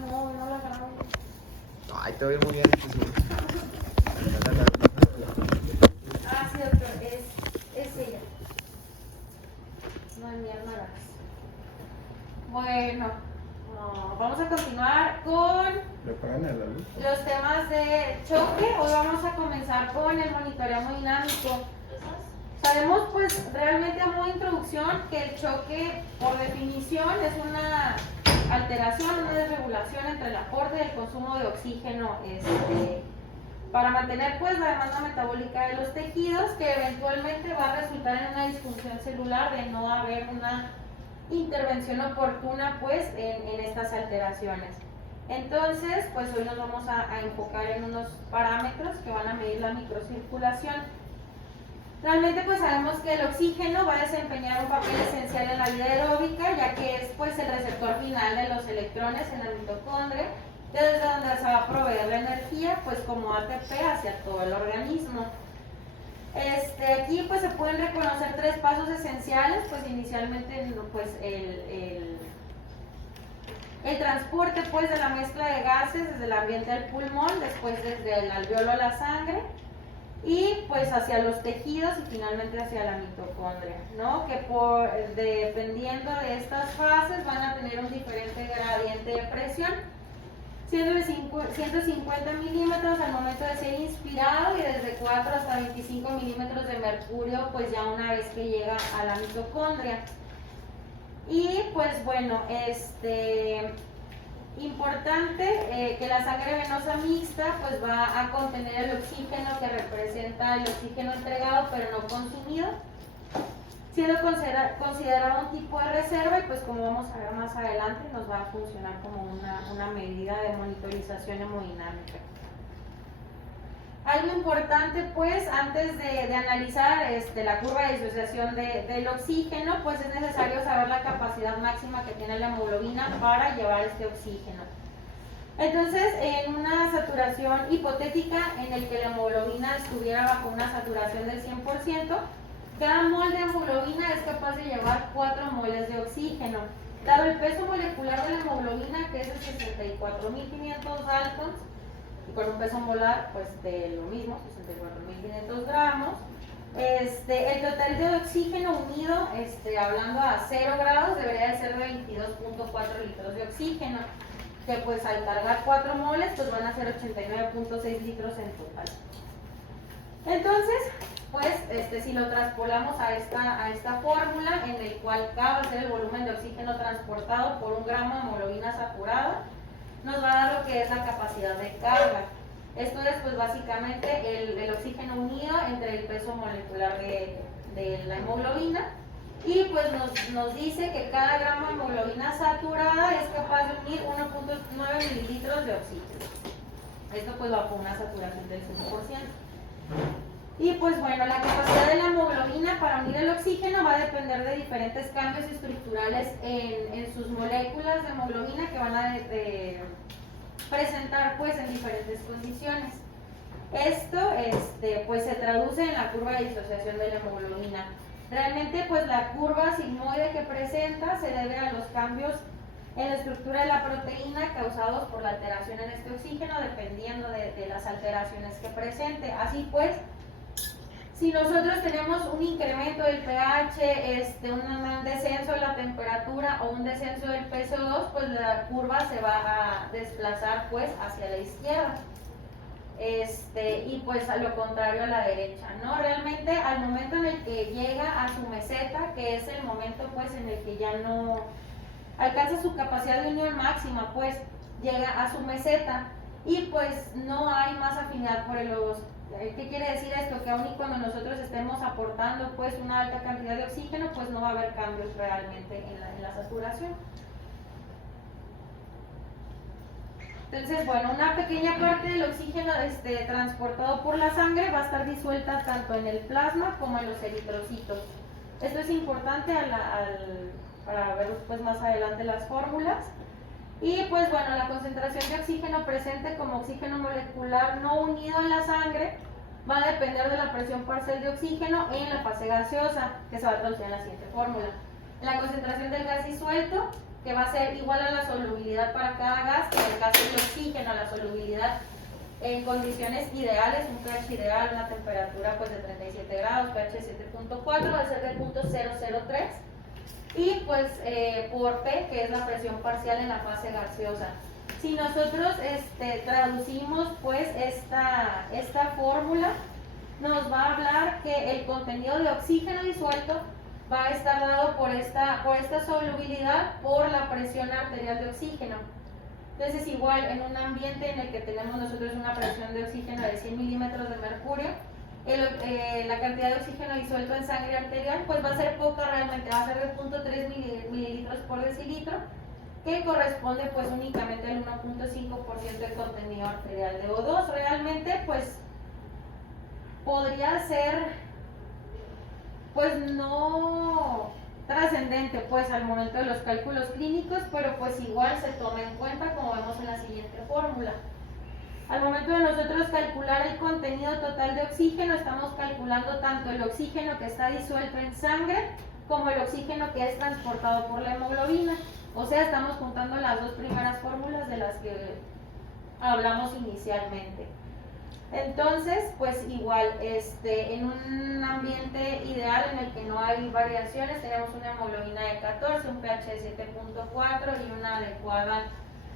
no la grabo. Ay, te oye muy bien. Ah, sí, doctor, es ella. No es mi hermana. Bueno, vamos a continuar con ¿Le pagan a la luz? los temas de choque. Hoy vamos a comenzar con el monitoreo hemodinámico. Sabemos, pues, realmente a modo de introducción que el choque, por definición, es una alteración, una desregulación entre el aporte y el consumo de oxígeno para mantener, pues, la demanda metabólica de los tejidos, que eventualmente va a resultar en una disfunción celular de no haber una intervención oportuna, pues, en estas alteraciones. Entonces, pues, hoy nos vamos a enfocar en unos parámetros que van a medir la microcirculación. Realmente, pues, sabemos que el oxígeno va a desempeñar un papel esencial en la vida aeróbica, ya que es, pues, el receptor final de los electrones en la mitocondria, desde donde se va a proveer la energía, pues, como ATP hacia todo el organismo. Aquí, pues, se pueden reconocer tres pasos esenciales, pues, inicialmente, pues, el transporte, pues, de la mezcla de gases desde el ambiente al pulmón, después desde el alveolo a la sangre, y pues hacia los tejidos y finalmente hacia la mitocondria, ¿no? Que dependiendo de estas fases van a tener un diferente gradiente de presión, siendo de 150 milímetros al momento de ser inspirado y desde 4 hasta 25 milímetros de mercurio, pues ya una vez que llega a la mitocondria. Y pues bueno, importante que la sangre venosa mixta pues va a contener el oxígeno que representa el oxígeno entregado pero no consumido, siendo considerado un tipo de reserva, y pues como vamos a ver más adelante nos va a funcionar como una medida de monitorización hemodinámica. Algo importante, pues, antes de analizar la curva de disociación del oxígeno, pues es necesario saber la capacidad máxima que tiene la hemoglobina para llevar este oxígeno. Entonces, en una saturación hipotética en el que la hemoglobina estuviera bajo una saturación del 100%, cada mol de hemoglobina es capaz de llevar 4 moles de oxígeno. Dado el peso molecular de la hemoglobina, que es de 64.500 daltons, y con un peso molar, pues de lo mismo, 64.500 gramos. El total de oxígeno unido, hablando a 0 grados, debería de ser de 22.4 litros de oxígeno, que pues al cargar 4 moles, pues van a ser 89.6 litros en total. Entonces, pues, si lo traspolamos a esta fórmula, en el cual K va a ser el volumen de oxígeno transportado por 1 gramo de hemoglobina saturada, nos va a dar lo que es la capacidad de carga. Esto es, pues, básicamente el oxígeno unido entre el peso molecular de la hemoglobina, y pues nos dice que cada gramo de hemoglobina saturada es capaz de unir 1.9 mililitros de oxígeno. Esto pues bajo una saturación del 5%. Y pues bueno, la capacidad de la hemoglobina para unir el oxígeno va a depender de diferentes cambios estructurales en sus moléculas de hemoglobina, que van a presentar pues en diferentes condiciones. Esto pues se traduce en la curva de disociación de la hemoglobina. Realmente pues la curva sigmoide que presenta se debe a los cambios en la estructura de la proteína causados por la alteración en este oxígeno, dependiendo de las alteraciones que presente. Así pues, si nosotros tenemos un incremento del pH, un descenso de la temperatura o un descenso del PCO2, pues la curva se va a desplazar pues hacia la izquierda. Y pues a lo contrario a la derecha, ¿no? Realmente al momento en el que llega a su meseta, que es el momento pues en el que ya no alcanza su capacidad de unión máxima, pues llega a su meseta y pues no hay más afinidad por el O2. ¿Qué quiere decir esto? Que aun y cuando nosotros estemos aportando pues una alta cantidad de oxígeno, pues no va a haber cambios realmente en la saturación. Entonces, bueno, una pequeña parte del oxígeno transportado por la sangre va a estar disuelta tanto en el plasma como en los eritrocitos. Esto es importante para ver pues más adelante las fórmulas. Y pues bueno, la concentración de oxígeno presente como oxígeno molecular no unido en la sangre va a depender de la presión parcial de oxígeno en la fase gaseosa, que se va a traducir en la siguiente fórmula. La concentración del gas disuelto que va a ser igual a la solubilidad para cada gas, que en el caso del oxígeno, la solubilidad en condiciones ideales, un pH ideal, una temperatura pues de 37 grados, pH 7.4, va a ser de 0.003, y pues por P, que es la presión parcial en la fase gaseosa. Si nosotros traducimos pues esta fórmula, nos va a hablar que el contenido de oxígeno disuelto va a estar dado por esta solubilidad por la presión arterial de oxígeno. Entonces igual en un ambiente en el que tenemos nosotros una presión de oxígeno de 100 milímetros de mercurio, la cantidad de oxígeno disuelto en sangre arterial pues va a ser poca realmente, va a ser de 0.3 mililitros por decilitro, que corresponde pues únicamente al 1.5% del contenido arterial de O2. Realmente pues podría ser pues no trascendente pues al momento de los cálculos clínicos, pero pues igual se toma en cuenta como vemos en la siguiente fórmula. Al momento de nosotros calcular el contenido total de oxígeno, estamos calculando tanto el oxígeno que está disuelto en sangre como el oxígeno que es transportado por la hemoglobina. O sea, estamos juntando las dos primeras fórmulas de las que hablamos inicialmente. Entonces, pues igual, en un ambiente ideal en el que no hay variaciones, tenemos una hemoglobina de 14, un pH de 7.4 y una adecuada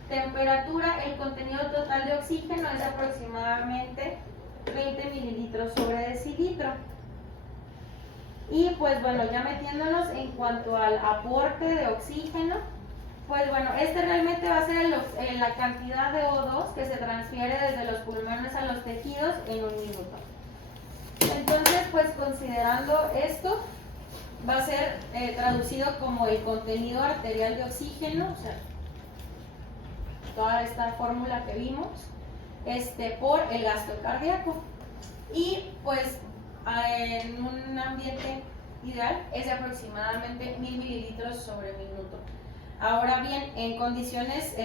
temperatura. El contenido total de oxígeno es aproximadamente 20 mililitros sobre decilitro. Y pues bueno, ya metiéndonos en cuanto al aporte de oxígeno, pues bueno, realmente va a ser la cantidad de O2 que se transfiere desde los pulmones a los tejidos en un minuto. Entonces, pues considerando esto, va a ser traducido como el contenido arterial de oxígeno, o sea, toda esta fórmula que vimos, por el gasto cardíaco. Y pues en un ambiente ideal es de aproximadamente 1000 mililitros sobre minuto. Ahora bien, en condiciones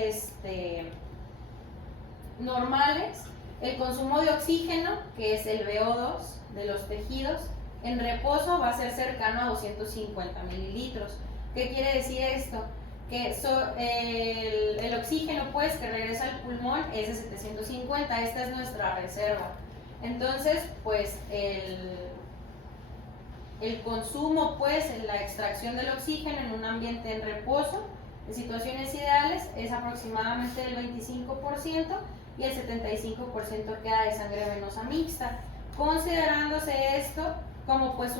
normales, el consumo de oxígeno, que es el VO2 de los tejidos, en reposo va a ser cercano a 250 mililitros. ¿Qué quiere decir esto? Que el oxígeno pues que regresa al pulmón es de 750, esta es nuestra reserva. Entonces, pues el consumo, pues la extracción del oxígeno en un ambiente en reposo, en situaciones ideales, es aproximadamente del 25% y el 75% queda de sangre venosa mixta, considerándose esto como pues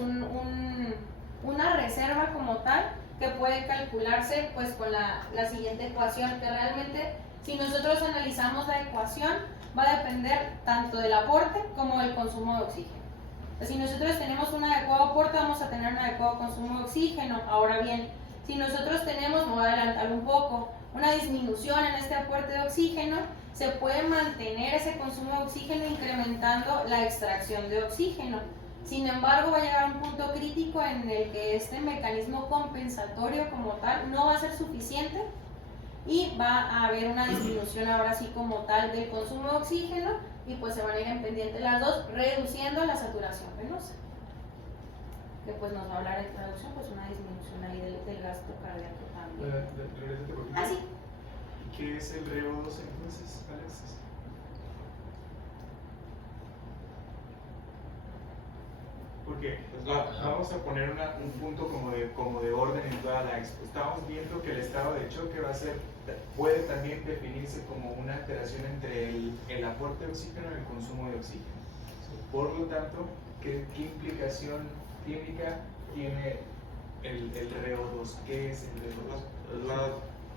una reserva como tal, que puede calcularse pues con la siguiente ecuación, que realmente si nosotros analizamos la ecuación va a depender tanto del aporte como del consumo de oxígeno. Si nosotros tenemos un adecuado aporte, vamos a tener un adecuado consumo de oxígeno. Ahora bien, si nosotros tenemos, me voy a adelantar un poco, una disminución en este aporte de oxígeno, se puede mantener ese consumo de oxígeno incrementando la extracción de oxígeno. Sin embargo, va a llegar a un punto crítico en el que este mecanismo compensatorio como tal no va a ser suficiente y va a haber una disminución ahora sí como tal del consumo de oxígeno, y pues se van a ir en pendiente las dos, reduciendo la saturación venosa, que pues nos va a hablar en traducción pues una disminución ahí del gasto cardíaco también. Ah, sí. ¿Qué es el REO2 entonces, Alexis? Porque vamos a poner un punto como de orden en toda la expo. Estamos viendo que el estado de choque puede también definirse como una alteración entre el aporte de oxígeno y el consumo de oxígeno. Por lo tanto, ¿qué implicación clínica tiene el REO2? ¿Qué es el REO2? Es la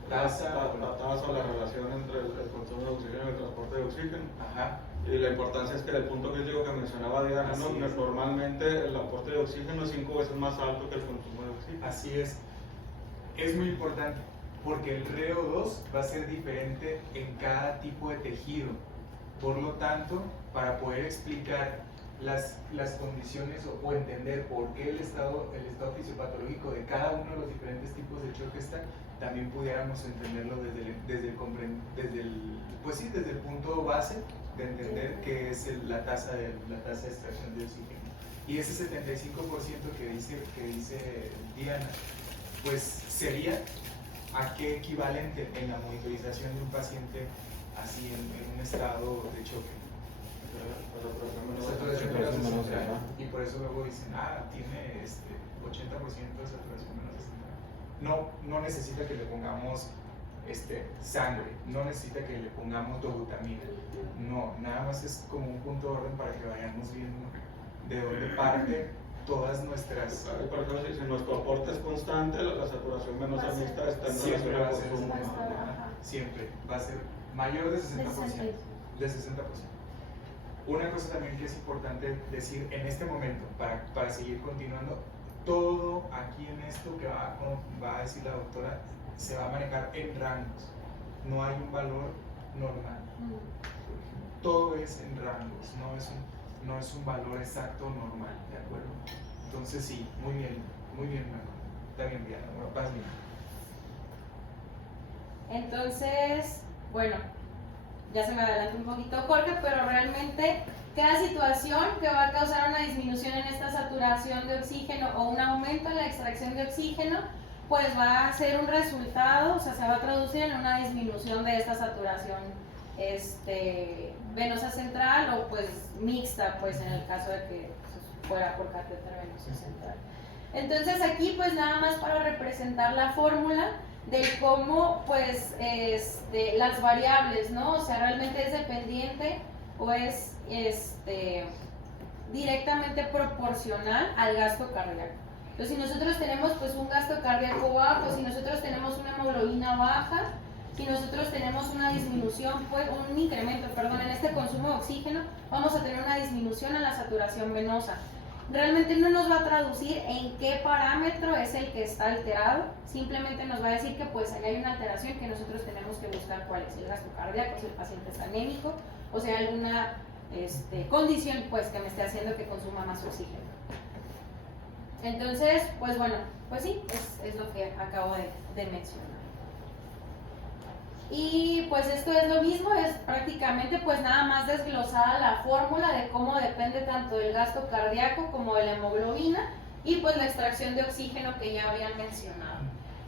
tasa o la relación entre el consumo de oxígeno y el transporte de oxígeno. Ajá. Y la importancia es que el punto crítico que mencionaba Diana, normalmente el aporte de oxígeno es 5 veces más alto que el consumo de oxígeno. Así es. Es muy importante porque el REO2 va a ser diferente en cada tipo de tejido. Por lo tanto, para poder explicar las condiciones o entender por qué el estado fisiopatológico de cada uno de los diferentes tipos de choque está, también pudiéramos entenderlo desde el punto base de entender qué es la tasa de extracción de oxígeno. Y ese 75% que dice Diana, pues sería ¿a qué equivalente en la monitorización de un paciente así en un estado de choque? Saturación venosa central. Y por eso luego dicen, tiene 80% de saturación venosa central. No necesita que le pongamos sangre, no necesita que le pongamos dobutamina. No, nada más es como un punto de orden para que vayamos viendo de dónde parte todas nuestras... Por ejemplo, si nuestro aporte es constante, la saturación venosa mixta está en siempre relación va a al ser, consumo. siempre va a ser mayor de 60%. De 60%. Una cosa también que es importante decir en este momento, para seguir continuando, todo aquí en esto que va a decir la doctora, se va a manejar en rangos. No hay un valor normal. Todo es en rangos, no es un valor exacto normal, ¿de acuerdo? Entonces sí, muy bien, Marco. Está bien, Diana. Bueno, vas bien. Entonces, bueno, ya se me adelanta un poquito Jorge, pero realmente cada situación que va a causar una disminución en esta saturación de oxígeno o un aumento en la extracción de oxígeno, pues va a ser un resultado, o sea, se va a traducir en una disminución de esta saturación venosa central o pues mixta, pues en el caso de que fuera por catéter venoso central. Entonces aquí pues nada más para representar la fórmula de cómo pues las variables, ¿no? O sea, realmente es dependiente o es directamente proporcional al gasto cardíaco. Entonces, si nosotros tenemos pues un gasto cardíaco bajo, si nosotros tenemos una hemoglobina baja, si nosotros tenemos una disminución, pues un incremento, perdón, en este consumo de oxígeno, vamos a tener una disminución en la saturación venosa. Realmente no nos va a traducir en qué parámetro es el que está alterado, simplemente nos va a decir que pues ahí hay una alteración que nosotros tenemos que buscar cuál es el gasto cardíaco, si el paciente es anémico, o sea, alguna condición pues que me esté haciendo que consuma más oxígeno. Entonces, pues bueno, pues sí, es lo que acabo de mencionar. Y pues esto es lo mismo, es prácticamente pues nada más desglosada la fórmula de cómo depende tanto del gasto cardíaco como de la hemoglobina y pues la extracción de oxígeno que ya habían mencionado.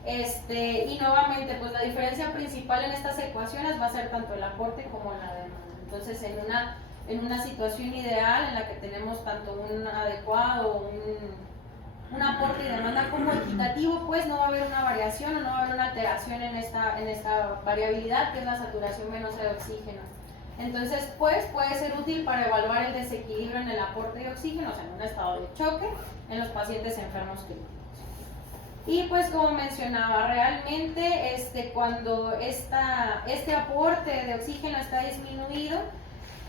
Y nuevamente pues la diferencia principal en estas ecuaciones va a ser tanto el aporte como la demanda. Entonces en una situación ideal en la que tenemos tanto un adecuado, un aporte y demanda como equitativo, pues no va a haber una variación o no va a haber una alteración en esta variabilidad que es la saturación venosa de oxígeno. Entonces, pues puede ser útil para evaluar el desequilibrio en el aporte de oxígeno, o sea, en un estado de choque en los pacientes enfermos críticos. Y pues como mencionaba, realmente cuando este aporte de oxígeno está disminuido,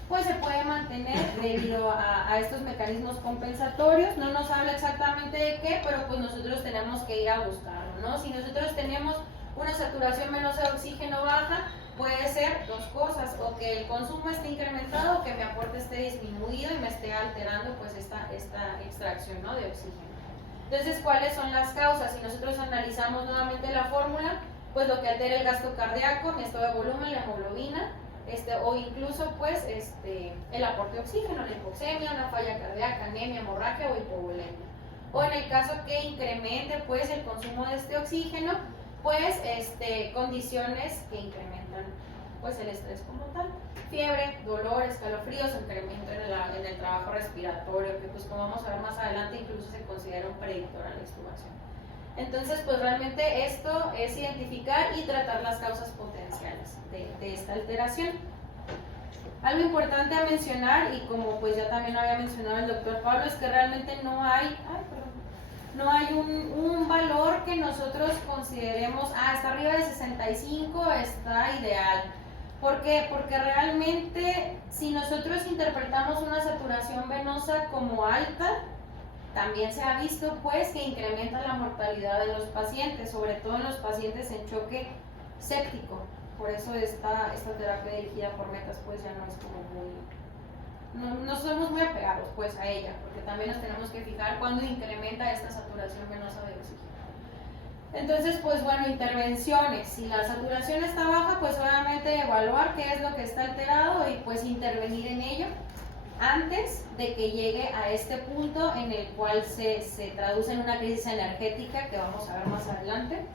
pues se puede mantener debido a estos mecanismos compensatorios. No nos habla exactamente de qué, pero pues nosotros tenemos que ir a buscarlo, ¿no? Si nosotros tenemos una saturación venosa de oxígeno baja, puede ser dos cosas, o que el consumo esté incrementado o que mi aporte esté disminuido y me esté alterando pues esta extracción, ¿no?, de oxígeno. Entonces, ¿cuáles son las causas? Si nosotros analizamos nuevamente la fórmula, pues lo que altera el gasto cardíaco, mi estado de volumen, la hemoglobina, o incluso pues el aporte de oxígeno, la hipoxemia, una falla cardíaca, anemia, hemorragia o hipovolemia. O en el caso que incremente pues el consumo de este oxígeno, pues condiciones que incrementan pues el estrés como tal, fiebre, dolor, escalofríos, incremento en el trabajo respiratorio, que pues como vamos a ver más adelante incluso se considera un predictor a la extubación. Entonces, pues realmente esto es identificar y tratar las causas potenciales de esta alteración. Algo importante a mencionar, y como pues ya también lo había mencionado el doctor Pablo, es que realmente no hay un valor que nosotros consideremos, está arriba de 65, está ideal. ¿Por qué? Porque realmente si nosotros interpretamos una saturación venosa como alta, también se ha visto pues que incrementa la mortalidad de los pacientes, sobre todo en los pacientes en choque séptico. Por eso esta terapia dirigida por metas pues ya no es como muy, no somos muy apegados pues a ella, porque también nos tenemos que fijar cuando incrementa esta saturación venosa de oxígeno. Entonces pues bueno, intervenciones. Si la saturación está baja, pues obviamente evaluar qué es lo que está alterado y pues intervenir en ello antes de que llegue a este punto en el cual se traduce en una crisis energética que vamos a ver más adelante.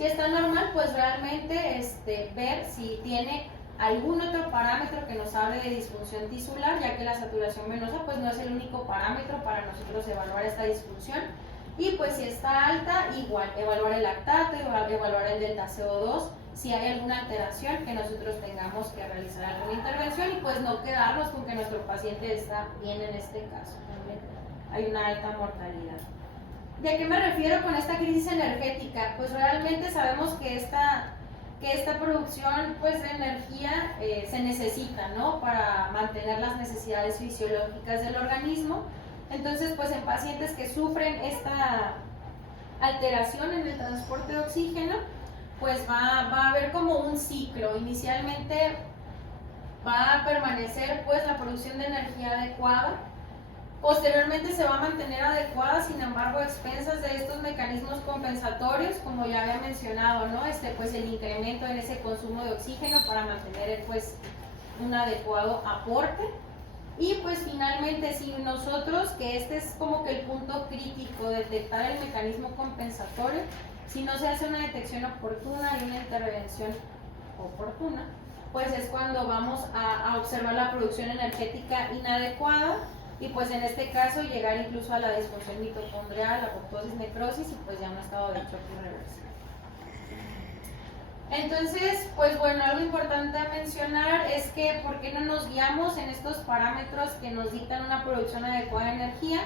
Si está normal, pues realmente ver si tiene algún otro parámetro que nos hable de disfunción tisular, ya que la saturación venosa pues no es el único parámetro para nosotros evaluar esta disfunción. Y pues si está alta, igual evaluar el lactato, evaluar el delta CO2, si hay alguna alteración que nosotros tengamos que realizar alguna intervención, y pues no quedarnos con que nuestro paciente está bien en este caso, también hay una alta mortalidad. ¿De qué me refiero con esta crisis energética? Pues realmente sabemos que esta producción pues, de energía se necesita, ¿no?, para mantener las necesidades fisiológicas del organismo. Entonces, pues en pacientes que sufren esta alteración en el transporte de oxígeno, pues va a haber como un ciclo. Inicialmente va a permanecer pues la producción de energía adecuada. Posteriormente se va a mantener adecuada, sin embargo, a expensas de estos mecanismos compensatorios, como ya había mencionado, ¿no? Pues el incremento en ese consumo de oxígeno para mantener pues un adecuado aporte. Y pues finalmente, si nosotros, que este es como que el punto crítico, detectar el mecanismo compensatorio, si no se hace una detección oportuna y una intervención oportuna, pues es cuando vamos a observar la producción energética inadecuada, y pues en este caso llegar incluso a la disfunción mitocondrial, apoptosis, necrosis, y pues ya un estado de choque irreversible. Entonces, pues bueno, algo importante a mencionar es que ¿por qué no nos guiamos en estos parámetros que nos dictan una producción adecuada de energía?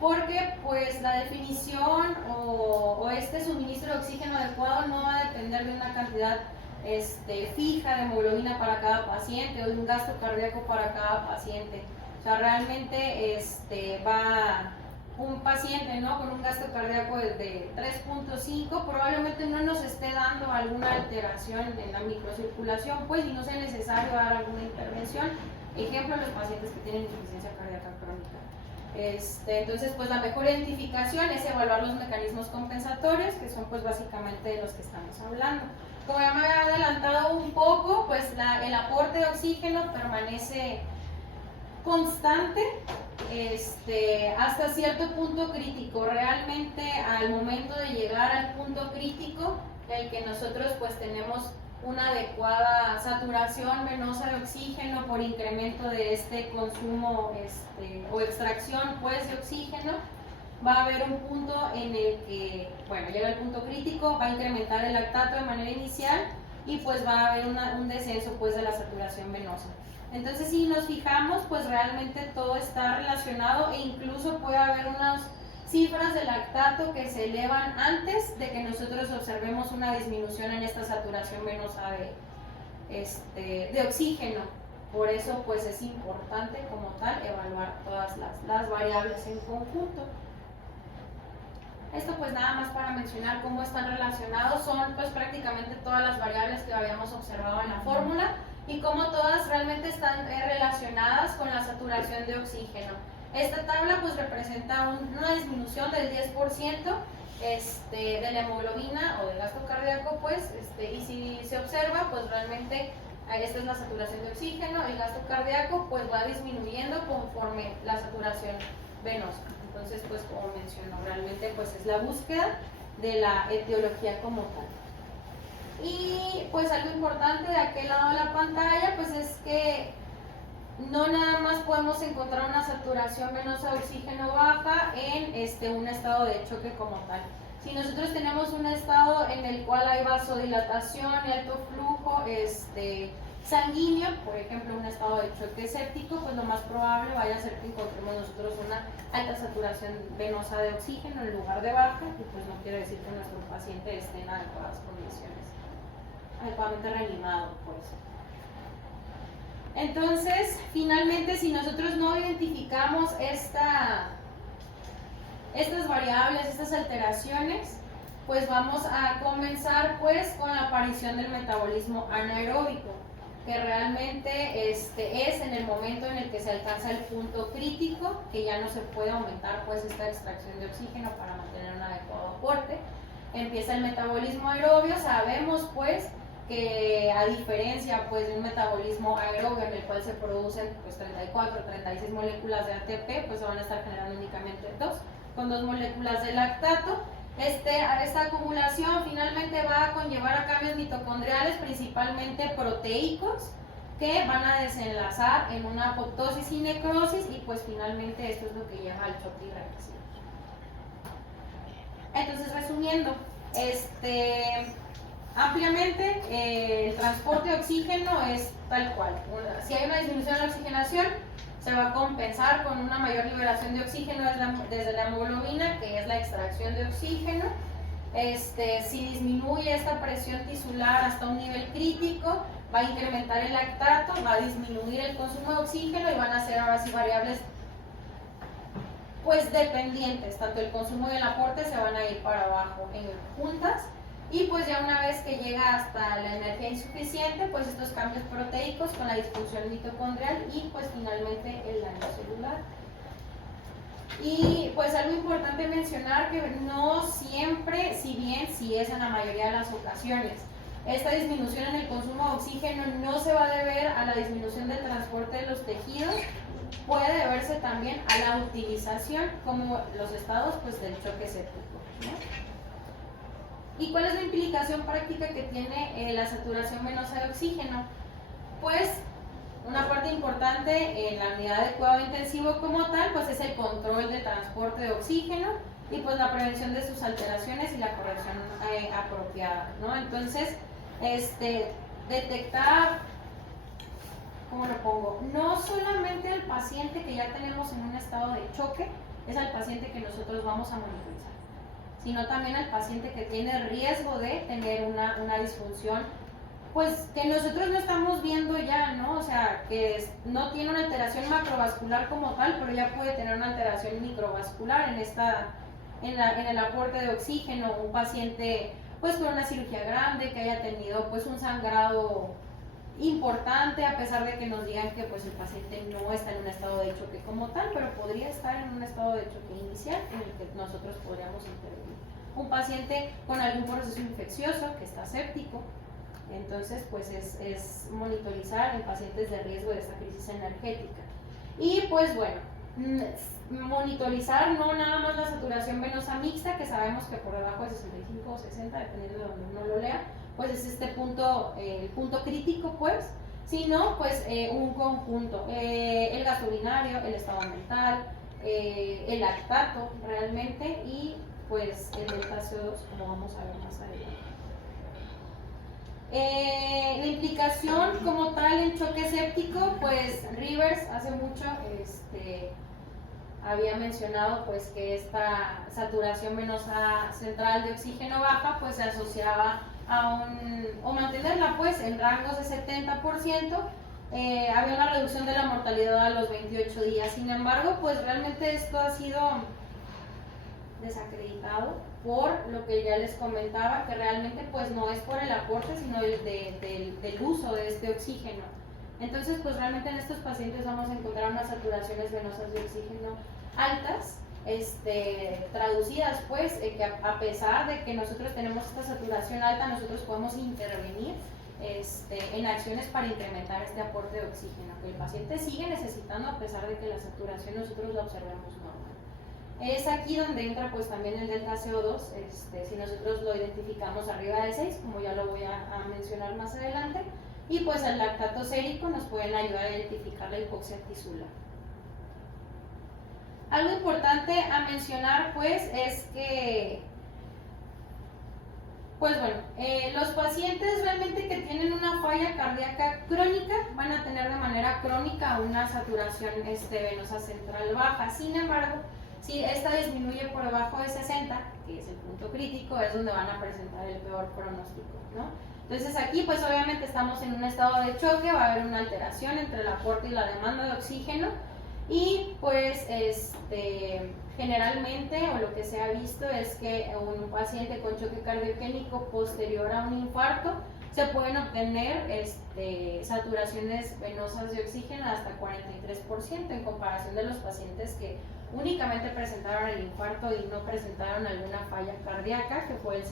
Porque pues la definición o este suministro de oxígeno adecuado no va a depender de una cantidad fija de hemoglobina para cada paciente o de un gasto cardíaco para cada paciente. O sea, realmente va un paciente, ¿no?, con un gasto cardíaco de 3.5 probablemente no nos esté dando alguna alteración en la microcirculación, pues, y no sea necesario dar alguna intervención. Ejemplo, los pacientes que tienen insuficiencia cardíaca crónica. Entonces, pues la mejor identificación es evaluar los mecanismos compensatorios, que son pues básicamente de los que estamos hablando. Como ya me había adelantado un poco, pues el aporte de oxígeno permanece constante hasta cierto punto crítico. Realmente al momento de llegar al punto crítico, el que nosotros pues tenemos una adecuada saturación venosa de oxígeno por incremento de este consumo o extracción pues de oxígeno, va a haber un punto en el que, bueno, llega el punto crítico, va a incrementar el lactato de manera inicial y pues va a haber un descenso pues de la saturación venosa. Entonces, si nos fijamos, pues realmente todo está relacionado, e incluso puede haber unas cifras de lactato que se elevan antes de que nosotros observemos una disminución en esta saturación venosa de oxígeno. Por eso pues es importante como tal evaluar todas las variables en conjunto. Esto pues nada más para mencionar cómo están relacionados, son pues prácticamente todas las variables que habíamos observado en la fórmula y cómo todas realmente están relacionadas con la saturación de oxígeno. Esta tabla pues representa una disminución del 10% de la hemoglobina o del gasto cardíaco, pues, y si se observa, pues realmente esta es la saturación de oxígeno, el gasto cardíaco pues va disminuyendo conforme la saturación venosa. Entonces, pues como mencionó, realmente pues es la búsqueda de la etiología como tal. Y pues algo importante de aquel lado de la pantalla pues es que no nada más podemos encontrar una saturación venosa de oxígeno baja en un estado de choque como tal. Si nosotros tenemos un estado en el cual hay vasodilatación y alto flujo sanguíneo, por ejemplo un estado de choque séptico, pues lo más probable vaya a ser que encontremos nosotros una alta saturación venosa de oxígeno en lugar de baja, y pues no quiere decir que nuestro paciente esté en adecuadas condiciones, adecuadamente reanimado, pues. Entonces, finalmente, si nosotros no identificamos estas variables, estas alteraciones, pues vamos a comenzar pues con la aparición del metabolismo anaeróbico, que realmente es en el momento en el que se alcanza el punto crítico, que ya no se puede aumentar pues esta extracción de oxígeno para mantener un adecuado aporte. Empieza el metabolismo aerobio, sabemos pues que a diferencia pues de un metabolismo aerobio en el cual se producen pues 34 o 36 moléculas de ATP, pues se van a estar generando únicamente con 2 moléculas de lactato, Esta acumulación finalmente va a conllevar a cambios mitocondriales, principalmente proteicos, que van a desenlazar en una apoptosis y necrosis, y pues finalmente esto es lo que lleva al choque irreversible. Entonces, resumiendo, ampliamente el transporte de oxígeno es tal cual. Si hay una disminución de la oxigenación, se va a compensar con una mayor liberación de oxígeno desde la hemoglobina, que es la extracción de oxígeno. Si disminuye esta presión tisular hasta un nivel crítico, va a incrementar el lactato, va a disminuir el consumo de oxígeno y van a ser ahora sí variables pues dependientes, tanto el consumo y el aporte se van a ir para abajo juntas. Y pues ya una vez que llega hasta la energía insuficiente, pues estos cambios proteicos con la disfunción mitocondrial y pues finalmente el daño celular. Y pues algo importante mencionar que no siempre, si bien sí es en la mayoría de las ocasiones, esta disminución en el consumo de oxígeno no se va a deber a la disminución del transporte de los tejidos, puede deberse también a la utilización como los estados pues del choque séptico, ¿no? ¿Y cuál es la implicación práctica que tiene la saturación venosa de oxígeno? Pues una parte importante en la unidad de cuidado intensivo como tal, pues es el control del transporte de oxígeno y pues la prevención de sus alteraciones y la corrección apropiada, ¿no? Entonces, detectar, ¿cómo lo pongo? No solamente al paciente que ya tenemos en un estado de choque, es al paciente que nosotros vamos a monitorizar, sino también al paciente que tiene riesgo de tener una disfunción, pues que nosotros no estamos viendo ya, ¿no? O sea, que no tiene una alteración macrovascular como tal, pero ya puede tener una alteración microvascular en el aporte de oxígeno, un paciente pues con una cirugía grande, que haya tenido pues un sangrado importante, a pesar de que nos digan que pues el paciente no está en un estado de choque como tal, pero podría estar en un estado de choque inicial en el que nosotros podríamos intervenir. Un paciente con algún proceso infeccioso que está séptico, entonces pues es monitorizar en pacientes de riesgo de esta crisis energética. Y pues bueno, monitorizar no nada más la saturación venosa mixta, que sabemos que por debajo de 65 o 60, dependiendo de donde uno lo lea, pues es el punto crítico, pues, sino pues un conjunto, el gasto urinario, el estado mental, el lactato realmente y pues el delta CO2, como vamos a ver más adelante. La implicación como tal en choque séptico, pues Rivers hace mucho había mencionado pues que esta saturación venosa central de oxígeno baja pues se asociaba o mantenerla pues en rangos de 70%, había una reducción de la mortalidad a los 28 días. Sin embargo, pues realmente esto ha sido desacreditado por lo que ya les comentaba, que realmente pues no es por el aporte, sino del uso de este oxígeno. Entonces, pues realmente en estos pacientes vamos a encontrar unas saturaciones venosas de oxígeno altas, traducidas pues que a pesar de que nosotros tenemos esta saturación alta, nosotros podemos intervenir en acciones para incrementar este aporte de oxígeno, que el paciente sigue necesitando a pesar de que la saturación nosotros la observemos normal. Es aquí donde entra pues también el delta CO2, si nosotros lo identificamos arriba de 6, como ya lo voy a mencionar más adelante, y pues el lactato sérico nos pueden ayudar a identificar la hipoxia tisular. Algo importante a mencionar pues es que pues bueno, los pacientes realmente que tienen una falla cardíaca crónica van a tener de manera crónica una saturación venosa central baja. Sin embargo, si esta disminuye por debajo de 60, que es el punto crítico, es donde van a presentar el peor pronóstico, ¿no? Entonces aquí pues obviamente estamos en un estado de choque, va a haber una alteración entre el aporte y la demanda de oxígeno y pues generalmente o lo que se ha visto es que un paciente con choque cardioquénico posterior a un infarto se pueden obtener saturaciones venosas de oxígeno hasta 43% en comparación de los pacientes que únicamente presentaron el infarto y no presentaron alguna falla cardíaca, que fue el 70%.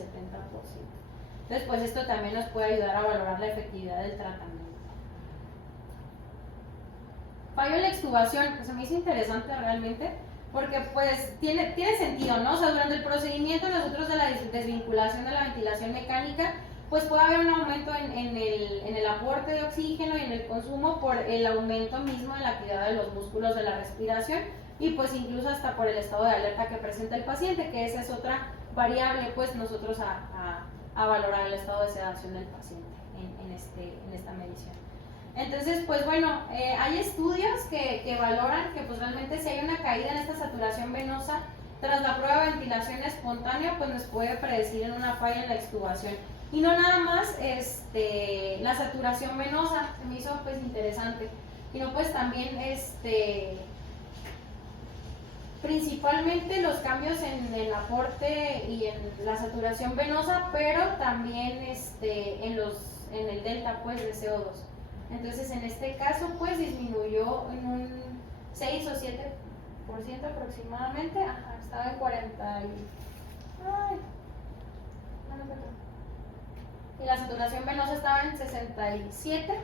Entonces, pues esto también nos puede ayudar a valorar la efectividad del tratamiento. Fallo en la extubación, pues a mí es interesante realmente, porque pues tiene sentido, ¿no? O sea, durante el procedimiento nosotros de la desvinculación de la ventilación mecánica, pues puede haber un aumento en el aporte de oxígeno y en el consumo por el aumento mismo de la actividad de los músculos de la respiración y pues incluso hasta por el estado de alerta que presenta el paciente, que esa es otra variable pues nosotros a valorar el estado de sedación del paciente en esta medición. Entonces, pues bueno, hay estudios que valoran que pues realmente si hay una caída en esta saturación venosa tras la prueba de ventilación espontánea, pues nos puede predecir en una falla en la extubación. Y no nada más la saturación venosa, se me hizo pues interesante, sino pues también principalmente los cambios en el aporte y en la saturación venosa, pero también en el delta pues de CO2. Entonces en este caso pues disminuyó en un 6 o 7% aproximadamente, estaba en 40 y la saturación venosa estaba en 67,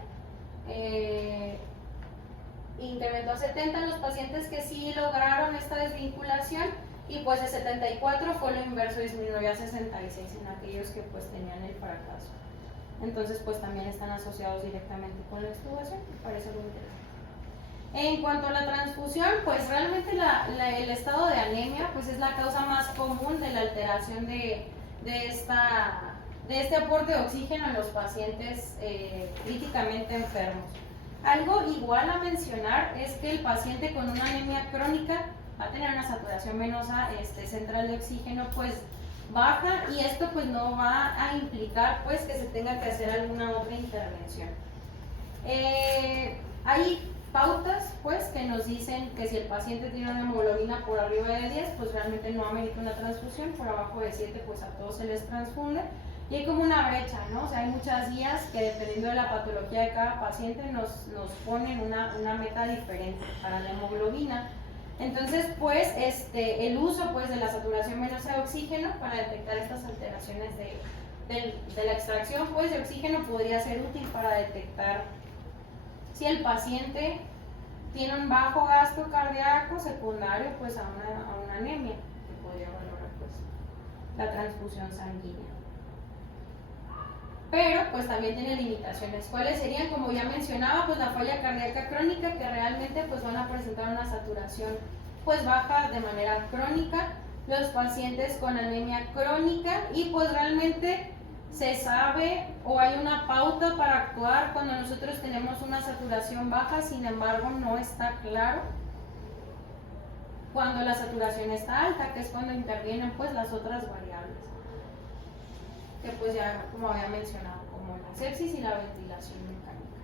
incrementó a 70 en los pacientes que sí lograron esta desvinculación y pues de 74 fue lo inverso, disminuyó a 66 en aquellos que pues tenían el fracaso. Entonces pues también están asociados directamente con la extubación, me parece muy interesante. En cuanto a la transfusión, pues realmente el estado de anemia pues es la causa más común de la alteración de este aporte de oxígeno en los pacientes críticamente enfermos. Algo igual a mencionar es que el paciente con una anemia crónica va a tener una saturación venosa central de oxígeno pues baja y esto pues no va a implicar pues que se tenga que hacer alguna otra intervención. Hay pautas pues que nos dicen que si el paciente tiene una hemoglobina por arriba de 10 pues realmente no amerita una transfusión, por abajo de 7 pues a todos se les transfunde y hay como una brecha, ¿no? O sea, hay muchas guías que dependiendo de la patología de cada paciente nos ponen una meta diferente para la hemoglobina. Entonces, pues, el uso pues, de la saturación venosa de oxígeno para detectar estas alteraciones de la extracción pues, de oxígeno podría ser útil para detectar si el paciente tiene un bajo gasto cardíaco secundario pues, a una anemia, que podría valorar pues, la transfusión sanguínea. Pero pues también tiene limitaciones. ¿Cuáles serían? Como ya mencionaba, pues la falla cardíaca crónica, que realmente pues van a presentar una saturación pues baja de manera crónica, los pacientes con anemia crónica y pues realmente se sabe o hay una pauta para actuar cuando nosotros tenemos una saturación baja, sin embargo no está claro cuando la saturación está alta, que es cuando intervienen pues las otras variables. Que pues ya como había mencionado, como la sepsis y la ventilación mecánica.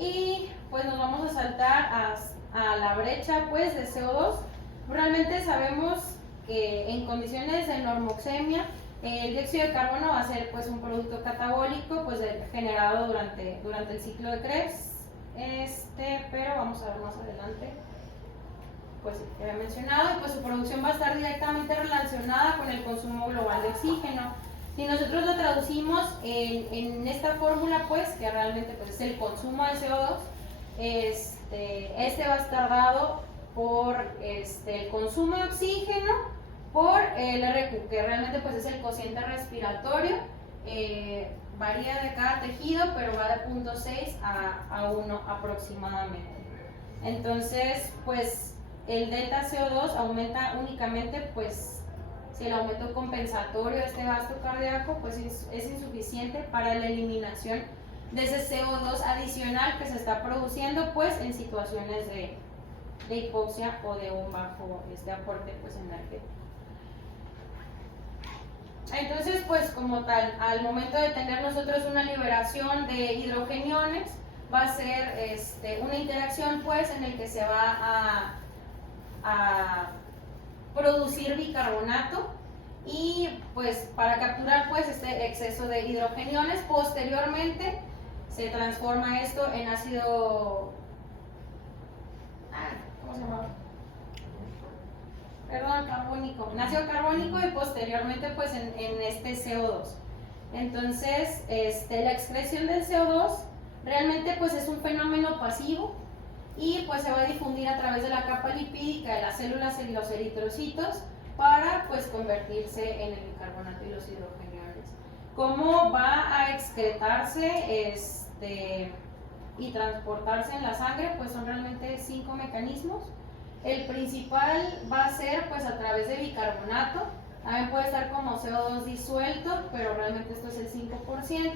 Y pues nos vamos a saltar a la brecha pues de CO2. Realmente sabemos que en condiciones de normoxemia el dióxido de carbono va a ser pues un producto catabólico pues generado durante el ciclo de Krebs, pero vamos a ver más adelante pues que había mencionado y pues su producción va a estar directamente relacionada con el consumo global de oxígeno. Si nosotros lo traducimos en esta fórmula, pues, que realmente pues, es el consumo de CO2, va a estar dado por el consumo de oxígeno por el RQ, que realmente pues, es el cociente respiratorio, varía de cada tejido, pero va de 0.6 a 1 aproximadamente. Entonces, pues, el delta CO2 aumenta únicamente, pues, si el aumento compensatorio de este gasto cardíaco pues es insuficiente para la eliminación de ese CO2 adicional que se está produciendo pues en situaciones de hipoxia o de un bajo aporte pues energético. Entonces pues como tal, al momento de tener nosotros una liberación de hidrogeniones va a ser una interacción pues en el que se va a producir bicarbonato y pues para capturar pues este exceso de hidrogeniones posteriormente se transforma esto en ácido ¿cómo se llama? Carbónico, en ácido carbónico y posteriormente pues en este CO2. Entonces la excreción del CO2 realmente pues es un fenómeno pasivo y pues se va a difundir a través de la capa lipídica de las células y los eritrocitos para pues convertirse en el bicarbonato y los hidrogeniones. ¿Cómo va a excretarse y transportarse en la sangre? Pues son realmente 5 mecanismos. El principal va a ser pues a través de bicarbonato, también puede estar como CO2 disuelto, pero realmente esto es el 5%,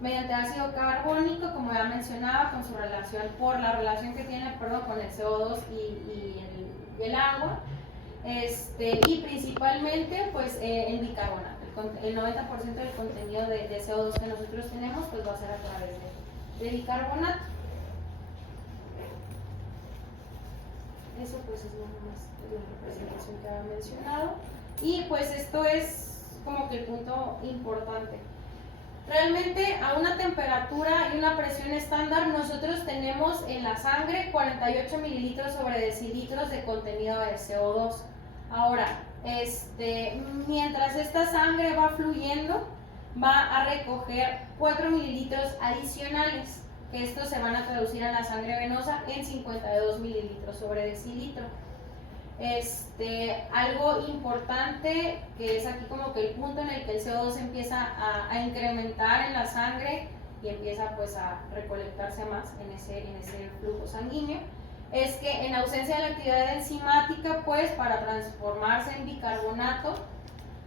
mediante ácido carbónico, como ya mencionaba, con su relación, por la relación que tiene, con el CO2 y el agua, y principalmente pues en bicarbonato. El 90% del contenido de CO2 que nosotros tenemos pues va a ser a través de bicarbonato. Eso pues es nada más la representación que había mencionado. Y pues esto es como que el punto importante. Realmente a una temperatura y una presión estándar nosotros tenemos en la sangre 48 mililitros sobre decilitros de contenido de CO2. Ahora, mientras esta sangre va fluyendo, va a recoger 4 mililitros adicionales, que estos se van a traducir en la sangre venosa en 52 mililitros sobre decilitro. Algo importante, que es aquí como que el punto en el que el CO2 empieza a incrementar en la sangre y empieza pues a recolectarse más en ese flujo sanguíneo, es que en ausencia de la actividad enzimática, pues para transformarse en bicarbonato,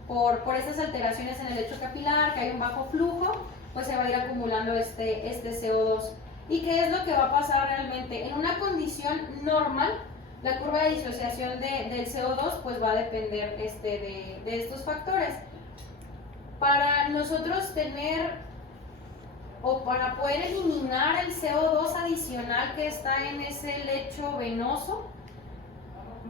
por estas alteraciones en el lecho capilar, que hay un bajo flujo, pues se va a ir acumulando este CO2. ¿Y qué es lo que va a pasar realmente? En una condición normal, la curva de disociación del CO2 pues va a depender de estos factores. Para nosotros para poder eliminar el CO2 adicional que está en ese lecho venoso,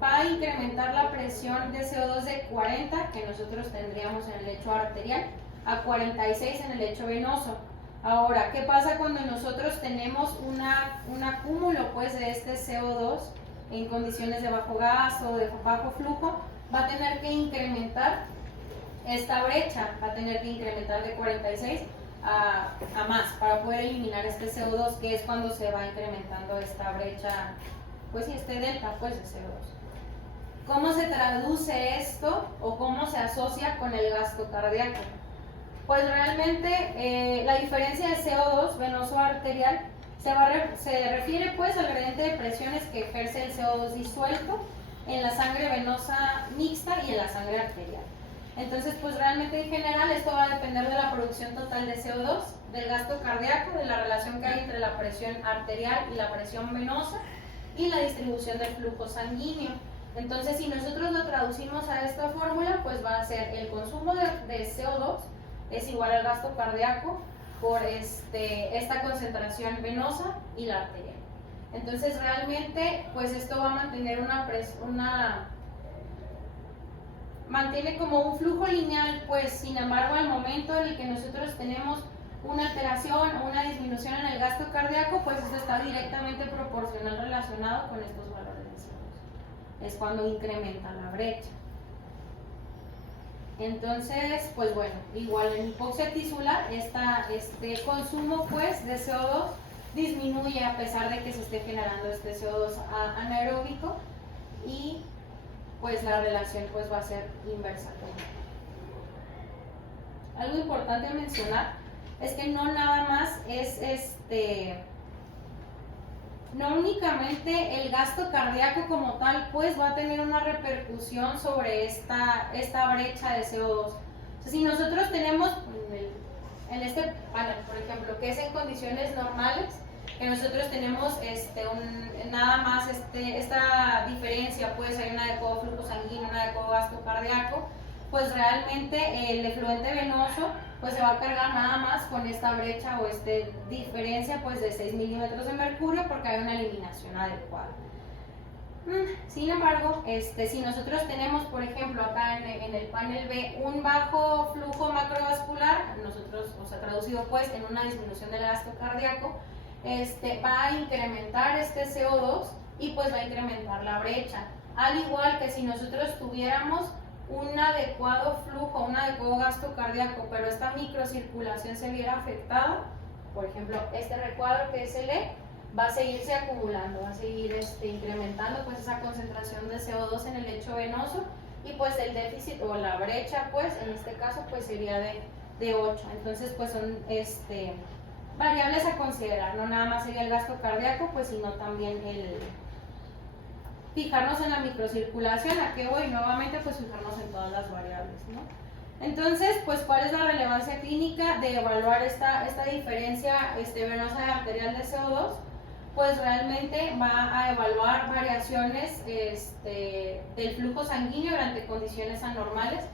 va a incrementar la presión de CO2 de 40, que nosotros tendríamos en el lecho arterial, a 46 en el lecho venoso. Ahora, ¿qué pasa cuando nosotros tenemos un acúmulo pues de este CO2 en condiciones de bajo gas o de bajo flujo? Va a tener que incrementar esta brecha, va a tener que incrementar de 46 a más para poder eliminar este CO2, que es cuando se va incrementando esta brecha, pues y delta pues de CO2. ¿Cómo se traduce esto o cómo se asocia con el gasto cardíaco? Pues realmente la diferencia de CO2 venoso arterial se refiere pues al gradiente de presiones que ejerce el CO2 disuelto en la sangre venosa mixta y en la sangre arterial. Entonces pues realmente en general esto va a depender de la producción total de CO2, del gasto cardíaco, de la relación que hay entre la presión arterial y la presión venosa y la distribución del flujo sanguíneo. Entonces si nosotros lo traducimos a esta fórmula, pues va a ser el consumo de CO2 es igual al gasto cardíaco por esta concentración venosa y la arterial. Entonces realmente pues esto va a mantener mantiene como un flujo lineal, pues sin embargo al momento en el que nosotros tenemos una alteración o una disminución en el gasto cardíaco, pues esto está directamente proporcional relacionado con estos valores de CO2. Es cuando incrementa la brecha. Entonces, pues bueno, igual en hipoxia tisular, este consumo pues de CO2 disminuye a pesar de que se esté generando este CO2 anaeróbico y pues la relación pues va a ser inversa. Algo importante a mencionar es que no nada más es no únicamente el gasto cardíaco como tal pues va a tener una repercusión sobre esta brecha de CO2. O sea, si nosotros tenemos en este panel, por ejemplo, que es en condiciones normales, que nosotros tenemos nada más esta diferencia, pues hay un adecuado flujo sanguíneo, un adecuado gasto cardíaco, pues realmente el efluente venoso pues se va a cargar nada más con esta brecha o diferencia pues de 6 milímetros de mercurio porque hay una eliminación adecuada. Sin embargo, si nosotros tenemos, por ejemplo, acá en el panel B un bajo flujo macrovascular, nosotros, o sea, traducido pues en una disminución del gasto cardíaco, va a incrementar este CO2 y pues va a incrementar la brecha. Al igual que si nosotros tuviéramos un adecuado flujo, un adecuado gasto cardíaco, pero esta microcirculación se viera afectada, por ejemplo, este recuadro que es el E, va a seguirse acumulando, va a seguir incrementando pues esa concentración de CO2 en el lecho venoso, y pues el déficit o la brecha pues en este caso pues sería de 8. Entonces pues son variables a considerar, no nada más sería el gasto cardíaco pues, sino también el fijarnos en la microcirculación. ¿A qué voy? Nuevamente pues fijarnos en todas las variables, ¿no? Entonces, pues, ¿cuál es la relevancia clínica de evaluar esta diferencia venosa y arterial de CO2? Pues realmente va a evaluar variaciones del flujo sanguíneo durante condiciones anormales,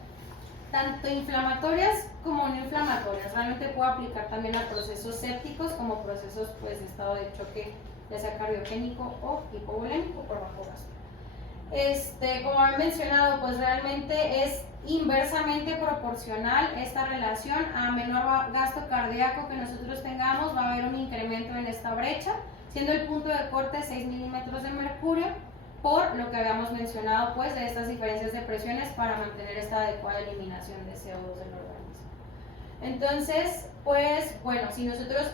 tanto inflamatorias como no inflamatorias. Realmente puede aplicar también a procesos sépticos como procesos pues, de estado de choque, ya sea cardiogénico o hipovolémico por bajo gasto. Como han mencionado, pues realmente es inversamente proporcional esta relación. A menor gasto cardíaco que nosotros tengamos, va a haber un incremento en esta brecha, siendo el punto de corte 6 milímetros de mercurio, por lo que habíamos mencionado pues de estas diferencias de presiones para mantener esta adecuada eliminación de CO2 del organismo. Entonces, pues bueno, si nosotros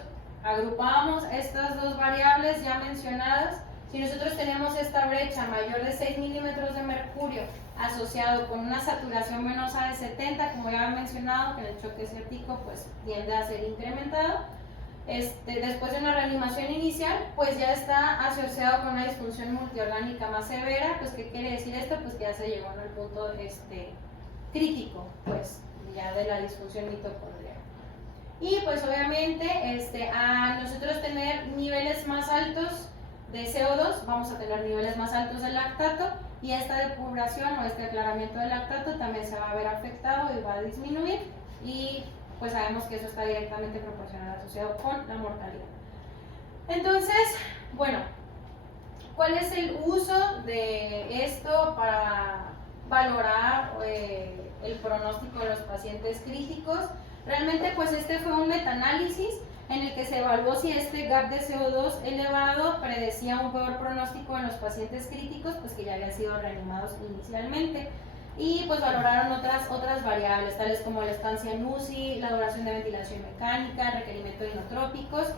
agrupamos estas dos variables ya mencionadas, si nosotros tenemos esta brecha mayor de 6 milímetros de mercurio asociado con una saturación venosa de 70, como ya he mencionado, que en el choque séptico pues tiende a ser incrementado, después de una reanimación inicial, pues ya está asociado con una disfunción multiorgánica más severa. Pues ¿qué quiere decir esto? Pues que ya se llegó al punto crítico, pues ya de la disfunción mitocondrial. Y pues obviamente a nosotros tener niveles más altos de CO2, vamos a tener niveles más altos de lactato, y esta depuración o aclaramiento del lactato también se va a ver afectado y va a disminuir, y pues sabemos que eso está directamente proporcional asociado con la mortalidad. Entonces, bueno, ¿cuál es el uso de esto para valorar el pronóstico de los pacientes críticos? Realmente pues fue un metaanálisis en el que se evaluó si este gap de CO2 elevado predecía un peor pronóstico en los pacientes críticos, pues que ya habían sido reanimados inicialmente. Y pues valoraron otras variables, tales como la estancia en UCI, la duración de ventilación mecánica, el requerimiento de inotrópicos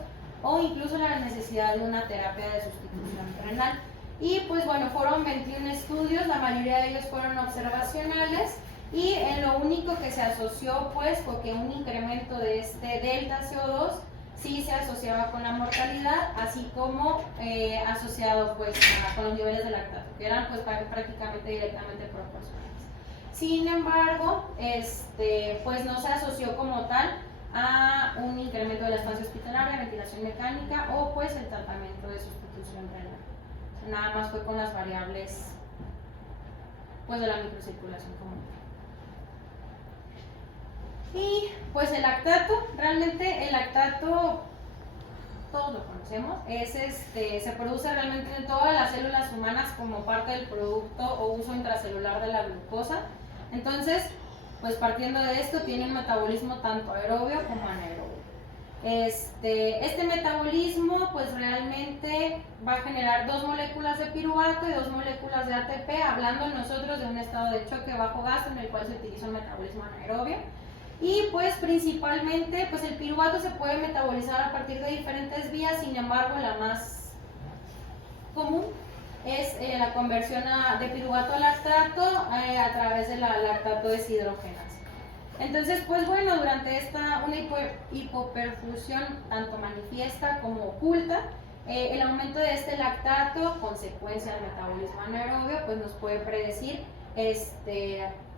o incluso la necesidad de una terapia de sustitución renal. Y pues bueno, fueron 21 estudios, la mayoría de ellos fueron observacionales, y en lo único que se asoció pues fue que un incremento de delta CO2 sí se asociaba con la mortalidad, así como asociado pues con los niveles de lactato, que eran pues prácticamente directamente proporcionales. Sin embargo, pues no se asoció como tal a un incremento de la estancia hospitalaria, ventilación mecánica o pues el tratamiento de sustitución renal. O sea, nada más fue con las variables pues de la microcirculación común. Y pues el lactato, realmente el lactato todos lo conocemos, se produce realmente en todas las células humanas como parte del producto o uso intracelular de la glucosa. Entonces, pues partiendo de esto, tiene un metabolismo tanto aerobio como anaerobio. Este metabolismo pues realmente va a generar 2 moléculas de piruvato y 2 moléculas de ATP, hablando nosotros de un estado de choque bajo gasto en el cual se utiliza un metabolismo anaerobio. Y pues principalmente pues el piruvato se puede metabolizar a partir de diferentes vías, sin embargo la más común es la conversión de piruvato a lactato a través de la lactato deshidrogenasa. Entonces pues bueno, durante una hipoperfusión tanto manifiesta como oculta, el aumento de este lactato, consecuencia del metabolismo anaerobio, pues nos puede predecir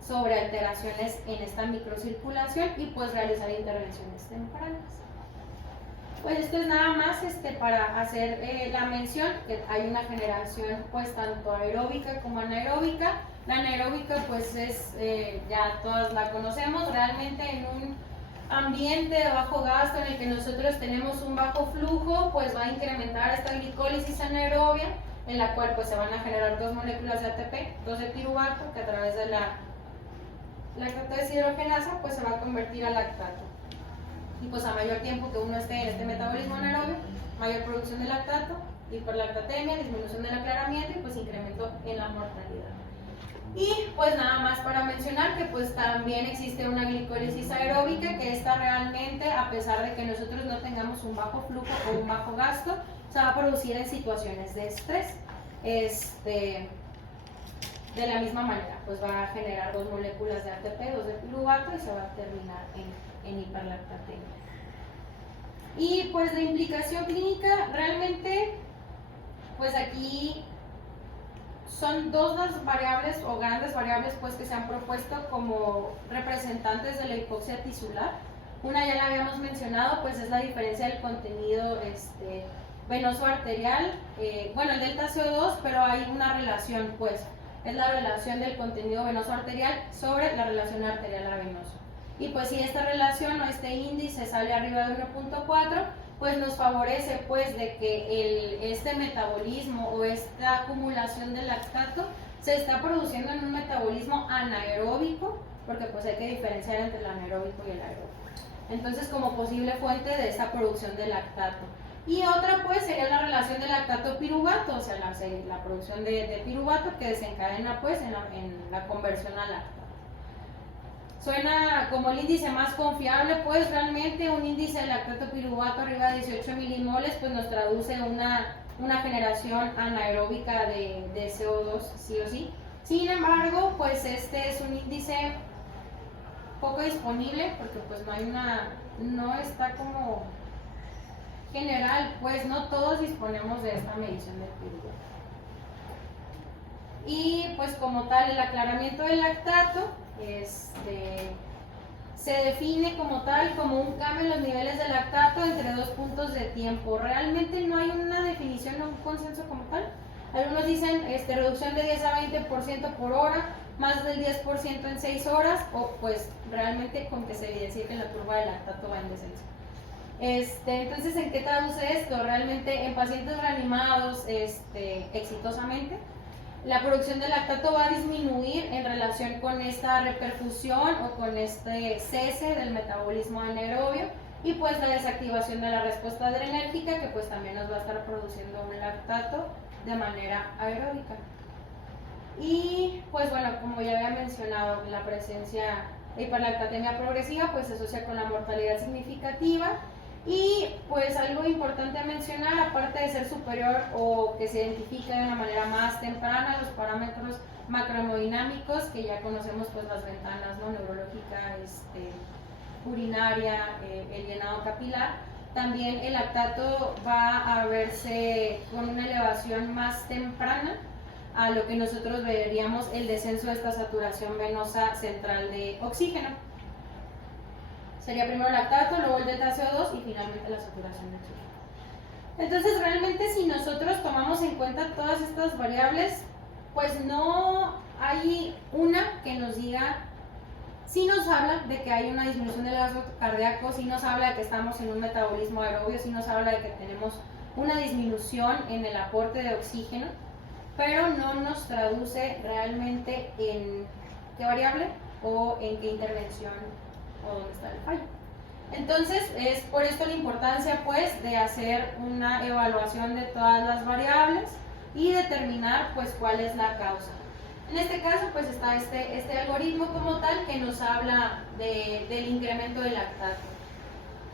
sobre alteraciones en esta microcirculación y pues realizar intervenciones tempranas. Pues esto es nada más para hacer la mención que hay una generación pues tanto aeróbica como anaeróbica. La anaeróbica pues ya todas la conocemos, realmente en un ambiente de bajo gasto en el que nosotros tenemos un bajo flujo, pues va a incrementar esta glicólisis anaerobia, en la cual pues se van a generar 2 moléculas de ATP, 2 de piruvato, que a través de la lactato deshidrogenasa pues se va a convertir a lactato. Y pues a mayor tiempo que uno esté en este metabolismo anaerobio, mayor producción de lactato, hiperlactatemia, disminución del aclaramiento y pues incremento en la mortalidad. Y pues nada más para mencionar que pues también existe una glicólisis aeróbica, que esta realmente, a pesar de que nosotros no tengamos un bajo flujo o un bajo gasto, se va a producir en situaciones de estrés. De la misma manera, pues va a generar 2 moléculas de ATP, 2 de piruvato y se va a terminar en hiperlactatemia. Y pues de implicación clínica, realmente, pues aquí son 2 las variables o grandes variables pues que se han propuesto como representantes de la hipoxia tisular. Una ya la habíamos mencionado, pues es la diferencia del contenido venoso arterial, bueno, el delta CO2, pero hay una relación, pues es la relación del contenido venoso arterial sobre la relación arterial a venoso. Y pues si esta relación o este índice sale arriba de 1.4, pues nos favorece pues de que este metabolismo o esta acumulación de lactato se está produciendo en un metabolismo anaeróbico, porque pues hay que diferenciar entre el anaeróbico y el aeróbico. Entonces, como posible fuente de esa producción de lactato. Y otra pues sería la relación de lactato-piruvato, o sea, la producción de piruvato que desencadena pues en la conversión a lactato. Suena como el índice más confiable, pues realmente un índice de lactato-piruvato arriba de 18 milimoles pues nos traduce una generación anaeróbica de CO2 sí o sí. Sin embargo, pues este es un índice poco disponible porque pues no está como general, pues no todos disponemos de esta medición del piruvato. Y pues como tal el aclaramiento del lactato se define como tal como un cambio en los niveles de lactato entre 2 puntos de tiempo. Realmente no hay una definición o un consenso como tal. Algunos dicen reducción de 10 a 20% por hora, más del 10% en 6 horas, o pues realmente con que se evidencie que la curva de lactato va en descenso. Entonces, ¿en qué traduce esto? Realmente en pacientes reanimados exitosamente, la producción de lactato va a disminuir en relación con esta reperfusión o con este cese del metabolismo anaerobio y pues la desactivación de la respuesta adrenérgica que pues también nos va a estar produciendo un lactato de manera aeróbica. Y pues bueno, como ya había mencionado, la presencia de hiperlactatemia progresiva pues se asocia con la mortalidad significativa. Y pues algo importante a mencionar, aparte de ser superior o que se identifique de una manera más temprana los parámetros macrohemodinámicos, que ya conocemos pues las ventanas, ¿no? Neurológica, urinaria, el llenado capilar, también el lactato va a verse con una elevación más temprana a lo que nosotros veríamos el descenso de esta saturación venosa central de oxígeno. Sería primero el lactato, luego el delta CO2 y finalmente la saturación de oxígeno. Entonces, realmente si nosotros tomamos en cuenta todas estas variables, pues no hay una que nos diga, sí nos habla de que hay una disminución del gasto cardíaco, sí nos habla de que estamos en un metabolismo aerobio, sí nos habla de que tenemos una disminución en el aporte de oxígeno, pero no nos traduce realmente en qué variable o en qué intervención o dónde está el fallo. Entonces es por esto la importancia pues de hacer una evaluación de todas las variables y determinar pues cuál es la causa. En este caso pues está este algoritmo como tal que nos habla del incremento del lactato.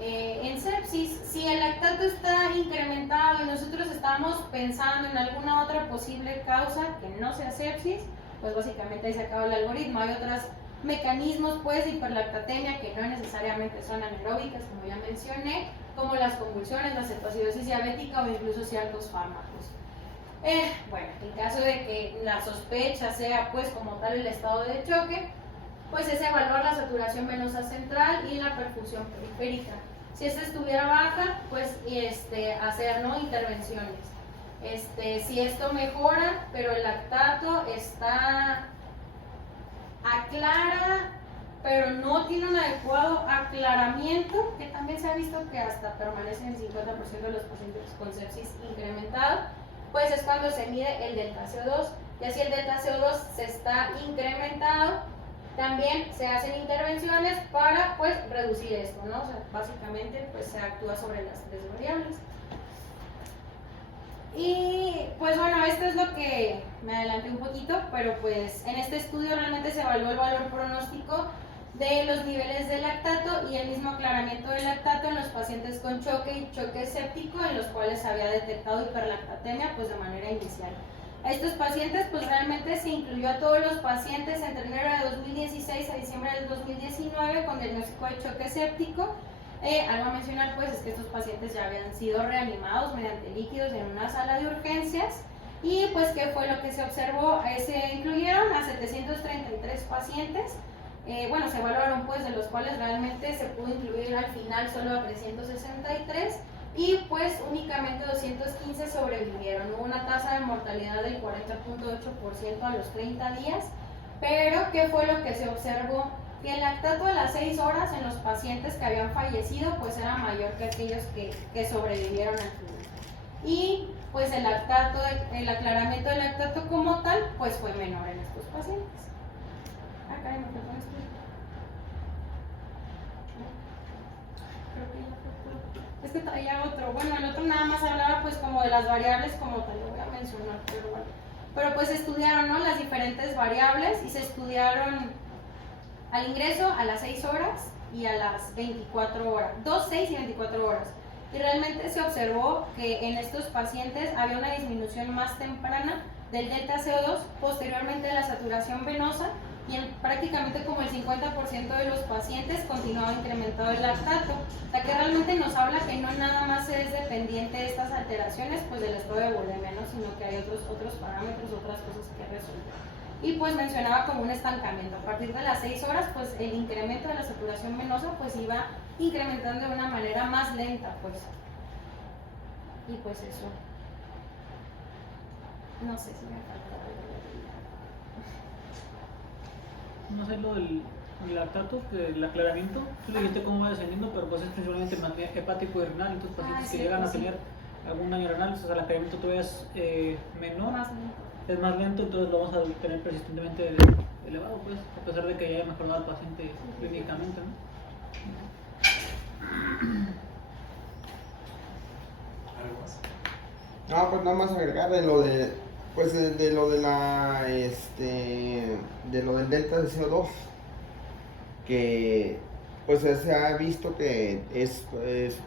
En sepsis, si el lactato está incrementado y nosotros estamos pensando en alguna otra posible causa que no sea sepsis, pues básicamente ahí se acaba el algoritmo. Hay otros mecanismos pues de hiperlactatemia que no necesariamente son anaeróbicas, como ya mencioné, como las convulsiones, la cetoacidosis diabética o incluso ciertos fármacos. Bueno, en caso de que la sospecha sea pues como tal el estado de choque, pues es evaluar la saturación venosa central y la perfusión periférica. Si esta estuviera baja, pues hacer intervenciones. Si esto mejora, pero el lactato está aclara, pero no tiene un adecuado aclaramiento, que también se ha visto que hasta permanece en el 50% de los pacientes con sepsis incrementado, pues es cuando se mide el delta CO2. Y así el delta CO2 se está incrementado, también se hacen intervenciones para pues reducir esto, ¿no? O sea, básicamente pues se actúa sobre las 3 variables. Y pues bueno, esto es lo que me adelanté un poquito, pero pues en este estudio realmente se evaluó el valor pronóstico de los niveles de lactato y el mismo aclaramiento del lactato en los pacientes con choque y choque séptico, en los cuales se había detectado hiperlactatemia pues de manera inicial. A estos pacientes pues realmente se incluyó a todos los pacientes entre enero de 2016 a diciembre del 2019 con diagnóstico de choque séptico. Algo a mencionar pues es que estos pacientes ya habían sido reanimados mediante líquidos en una sala de urgencias. Y pues qué fue lo que se observó, se incluyeron a 733 pacientes, bueno, se evaluaron pues de los cuales realmente se pudo incluir al final solo a 363 y pues únicamente 215 sobrevivieron. Hubo una tasa de mortalidad del 40.8% a los 30 días, pero ¿qué fue lo que se observó? Que el lactato a las 6 horas en los pacientes que habían fallecido pues era mayor que aquellos que sobrevivieron al final. Y pues el lactato, el aclaramiento del lactato como tal pues fue menor en estos pacientes. Acá me faltó esto. Creo que ya fue todo. Es que traía otro, bueno, el otro nada más hablaba pues como de las variables como tal, lo voy a mencionar, pero bueno. Pero pues estudiaron, ¿no?, las diferentes variables y se estudiaron al ingreso a las 6 horas y a las 24 horas, 2, 6 y 24 horas. Y realmente se observó que en estos pacientes había una disminución más temprana del delta CO2, posteriormente de la saturación venosa, y en prácticamente como el 50% de los pacientes continuaba incrementado el lactato. O sea que realmente nos habla que no nada más es dependiente de estas alteraciones pues del estado de bulimia, ¿no?, sino que hay otros parámetros, otras cosas que resolver. Y pues mencionaba como un estancamiento. A partir de las 6 horas pues el incremento de la saturación venosa pues iba incrementando de una manera más lenta pues. Y pues eso. No sé si me falta algo. No sé lo del lactato, el aclaramiento, tú le dijiste cómo va descendiendo, pero pues es principalmente hepático y renal, entonces pacientes que llegan a tener algún daño renal, o sea, el aclaramiento todavía es menor, es más lento, entonces lo vamos a tener persistentemente elevado, pues, a pesar de que ya haya mejorado al paciente clínicamente, ¿no? ¿Algo más? No, pues nada más agregar de lo de, pues de lo de la, de lo del delta de CO2, que pues se ha visto que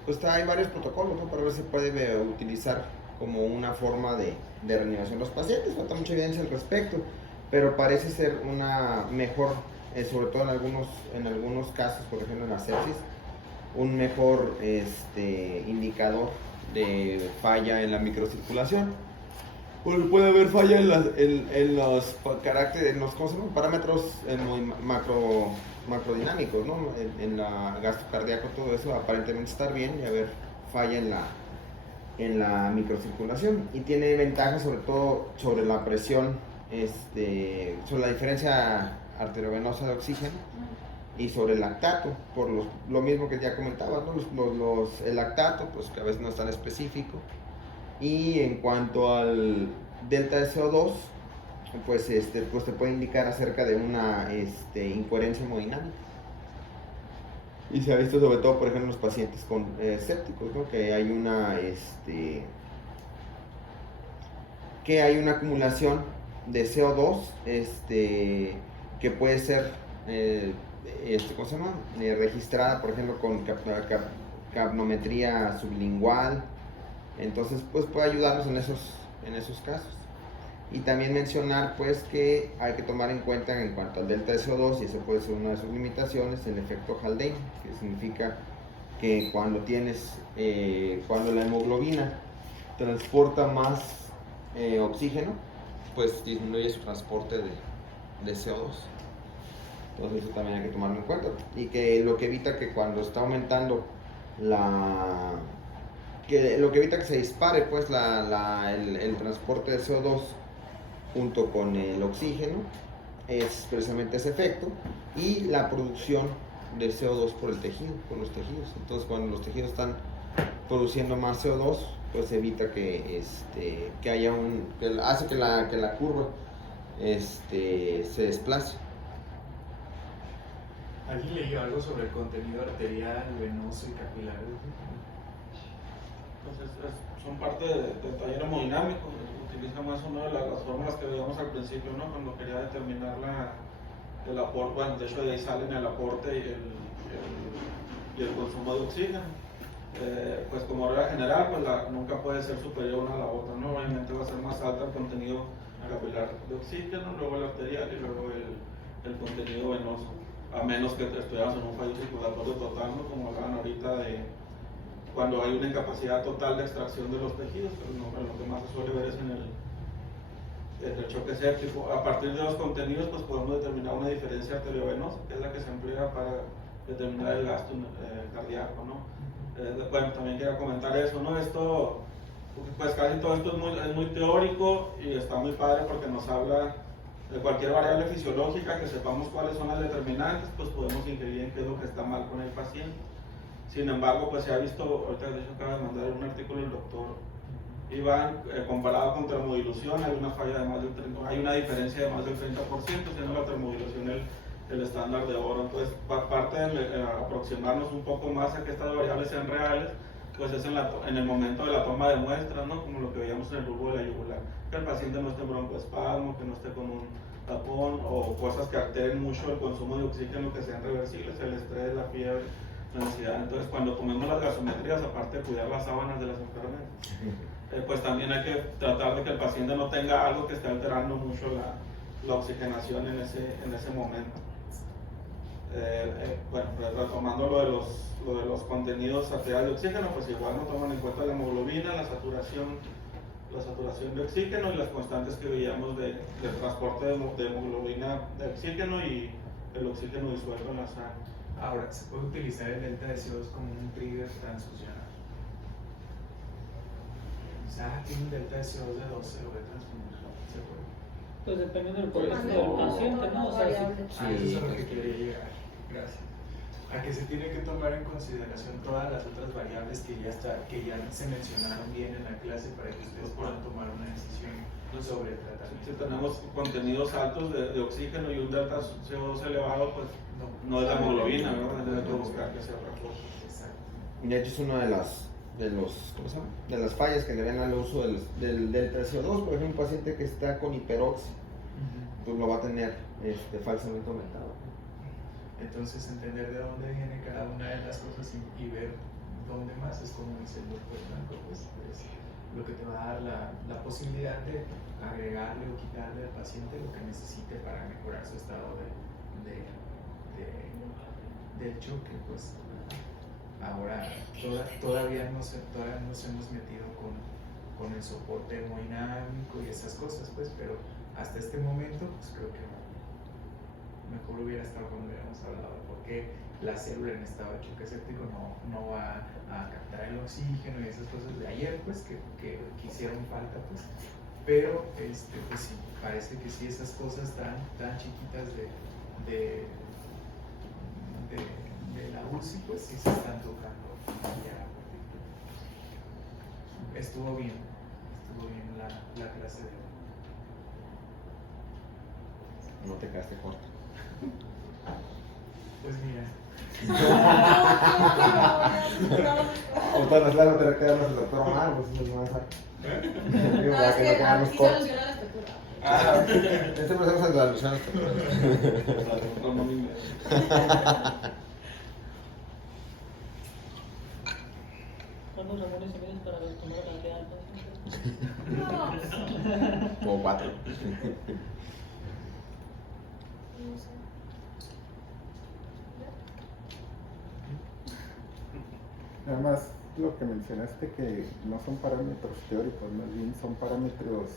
pues hay varios protocolos, ¿no?, para ver si se puede utilizar como una forma de reanimación de los pacientes. Falta mucha evidencia al respecto, pero parece ser una mejor, sobre todo en algunos casos, por ejemplo en la sepsis, un mejor indicador de falla en la microcirculación. Pues puede haber falla en los caracteres, en los parámetros muy macrodinámicos, ¿no?, en la gasto cardíaco, todo eso aparentemente estar bien, y haber falla en la microcirculación, y tiene ventajas sobre todo sobre la presión, sobre la diferencia arteriovenosa de oxígeno y sobre el lactato, por lo mismo que ya comentaba, ¿no?, el lactato pues que a veces no es tan específico. Y en cuanto al delta de CO2, pues te puede indicar acerca de una incoherencia hemodinámica. Y se ha visto sobre todo, por ejemplo, en los pacientes con sépticos, ¿no?, que hay una acumulación de CO2 que puede ser ¿cómo se llama? Registrada, por ejemplo, con capnometría sublingual. Entonces pues puede ayudarnos en esos casos. Y también mencionar pues que hay que tomar en cuenta en cuanto al delta de CO2, y esa puede ser una de sus limitaciones, el efecto Haldane, que significa que cuando la hemoglobina transporta más oxígeno, pues disminuye su transporte de CO2. Entonces eso también hay que tomarlo en cuenta, y que lo que evita que cuando está aumentando lo que evita que se dispare pues el transporte de CO2 junto con el oxígeno es precisamente ese efecto, y la producción de CO2 por los tejidos. Entonces cuando los tejidos están produciendo más CO2, pues evita que hace que la curva se desplace. ¿Alguien leyó algo sobre el contenido arterial, venoso y capilar? Pues son parte del taller hemodinámico. Utiliza más una de las fórmulas que veíamos al principio, ¿no?, cuando quería determinar el aporte, bueno, de hecho de ahí salen el aporte y el consumo de oxígeno. Pues como regla general, pues nunca puede ser superior una a la otra, ¿no? Obviamente va a ser más alta el contenido capilar de oxígeno, luego el arterial y luego el contenido venoso, a menos que estuviéramos en un fallo circulatorio total, ¿no? Como hablaban ahorita de cuando hay una incapacidad total de extracción de los tejidos, pero no, lo que más se suele ver es en el choque séptico. A partir de los contenidos, pues podemos determinar una diferencia arteriovenosa, que es la que se emplea para determinar el gasto cardíaco, ¿no? Bueno, también quería comentar eso, ¿no? Esto, pues casi todo esto es muy teórico y está muy padre porque nos habla de cualquier variable fisiológica, que sepamos cuáles son las determinantes, pues podemos inferir en qué es lo que está mal con el paciente. Sin embargo, pues se ha visto, ahorita de hecho acaba de mandar un artículo el doctor Iván, comparado con termodilución, hay una falla de más del 30%, hay una diferencia de más del 30%, siendo la termodilución el estándar de oro. Entonces, parte de aproximarnos un poco más a que estas variables sean reales, pues es en el momento de la toma de muestras, ¿no? Como lo que veíamos en el bulbo de la yugular, que el paciente no esté en broncoespasmo, que no esté con un tapón, o cosas que alteren mucho el consumo de oxígeno que sean reversibles, el estrés, la fiebre, la ansiedad. Entonces, cuando tomemos las gasometrías, aparte de cuidar las sábanas de las enfermeras, pues también hay que tratar de que el paciente no tenga algo que esté alterando mucho la oxigenación en ese momento. Bueno, pues retomando lo de los contenidos arteriales de oxígeno, pues igual no toman en cuenta la hemoglobina, la saturación de oxígeno y las constantes que veíamos del transporte de hemoglobina de oxígeno y el oxígeno disuelto en la sangre. Ahora, ¿se puede utilizar el delta de CO2 como un trigger transfusional? O sea, tiene un delta de CO2 de 12, lo voy a transfundir. ¿Se puede? Pues dependiendo del Pues, contexto del paciente, ¿no? O sea, Eso es a lo que quería llegar. Gracias. A que se tiene que tomar en consideración todas las otras variables que ya se mencionaron bien en la clase para que ustedes puedan tomar una decisión sobre el tratamiento. Si tenemos contenidos altos de oxígeno y un delta CO2 elevado, pues no es la hemoglobina, ¿no? Tenemos que buscar que sea otra cosa. Exacto. De hecho, es una de las fallas que le ven al uso del delta CO2. Por ejemplo, un paciente que está con hiperoxia, pues lo va a tener falsamente aumentado. Entonces, entender de dónde viene cada una de las cosas y ver dónde más es como dice el doctor Blanco, pues es lo que te va a dar la posibilidad de agregarle o quitarle al paciente lo que necesite para mejorar su estado del choque. Pues ahora todavía nos hemos metido con el soporte hemodinámico y esas cosas, pues, pero hasta este momento, pues creo que mejor hubiera estado cuando hubiéramos hablado de por qué la célula en estado de choque séptico no va a captar el oxígeno y esas cosas de ayer, pues, que hicieron falta, pues. Pero, pues sí, parece que sí, esas cosas tan chiquitas de la UCI, pues sí se están tocando ya. Estuvo bien la clase de hoy. No te quedaste corto. Pues mira. Entonces, claro, te le quedas el doctor Omar, pues es más fácil. Digo, para que no quedamos aquí cortos. soluciona la estructura. Ah, este proceso es la alusión. ¿cuántos ramones y medios para tomar la cantidad del paciente? No. Como 4. No sé. Nada más lo que mencionaste, que no son parámetros teóricos, más bien son parámetros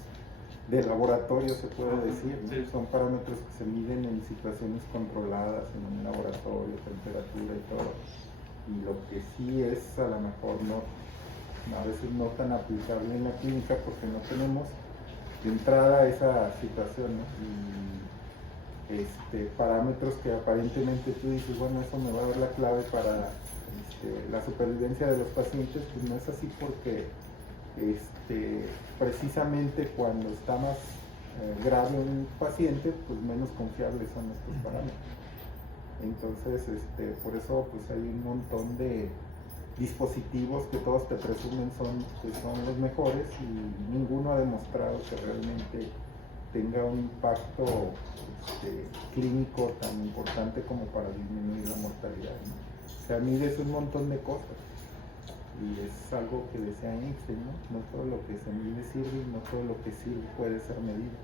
de laboratorio, se puede decir, ¿no? Sí. Son parámetros que se miden en situaciones controladas, en un laboratorio, temperatura y todo. Y lo que sí es a lo mejor a veces no tan aplicable en la clínica porque no tenemos de entrada esa situación, ¿no? Y parámetros que aparentemente tú dices, bueno, eso me va a dar la clave para la supervivencia de los pacientes, pues no es así porque precisamente cuando está más grave un paciente, pues menos confiables son estos parámetros. Entonces, por eso pues hay un montón de dispositivos que todos te presumen que son los mejores y ninguno ha demostrado que realmente tenga un impacto clínico tan importante como para disminuir la mortalidad, ¿no? O sea, mides un montón de cosas y es algo que decía Einstein, ¿no? No todo lo que se mide sirve y no todo lo que sirve puede ser medido.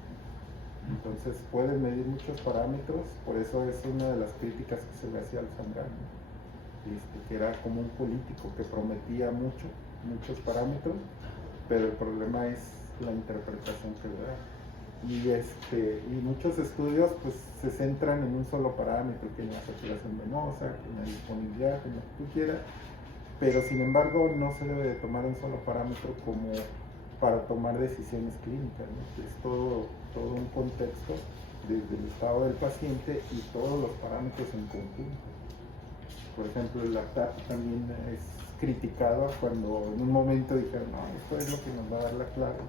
Entonces puedes medir muchos parámetros, por eso es una de las críticas que se le hacía al Zambrano, que era como un político que prometía muchos parámetros, pero el problema es la interpretación que le da. Y muchos estudios pues se centran en un solo parámetro, que es la saturación venosa, que es la disponibilidad, que lo que tú quieras, pero sin embargo no se debe de tomar un solo parámetro como para tomar decisiones clínicas, ¿no? Es todo un contexto desde el estado del paciente y todos los parámetros en conjunto. Por ejemplo, el lactato también es criticado cuando en un momento dijeron, no, esto es lo que nos va a dar la clave.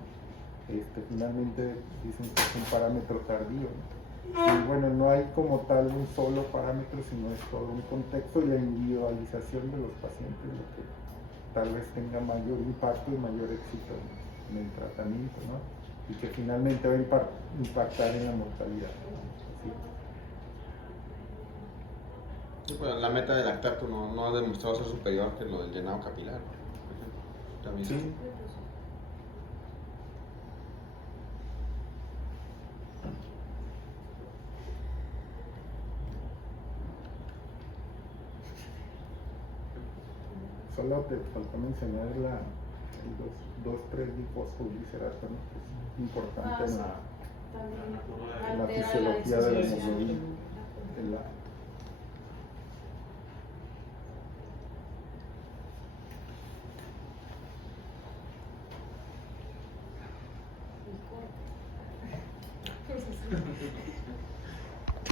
Finalmente dicen que es un parámetro tardío, ¿no? Y bueno, no hay como tal un solo parámetro, sino es todo un contexto y la individualización de los pacientes lo que tal vez tenga mayor impacto y mayor éxito en el tratamiento, ¿no? Y que finalmente va a impactar en la mortalidad, ¿no? Sí, pues, la meta del lactato no ha demostrado ser superior que lo del llenado capilar, por ejemplo. También. Sí. Solo te faltó mencionar el 2,3-difosfoglicerato, ¿no? Que es importante en la Altera fisiología de la disociación. hemoglobina.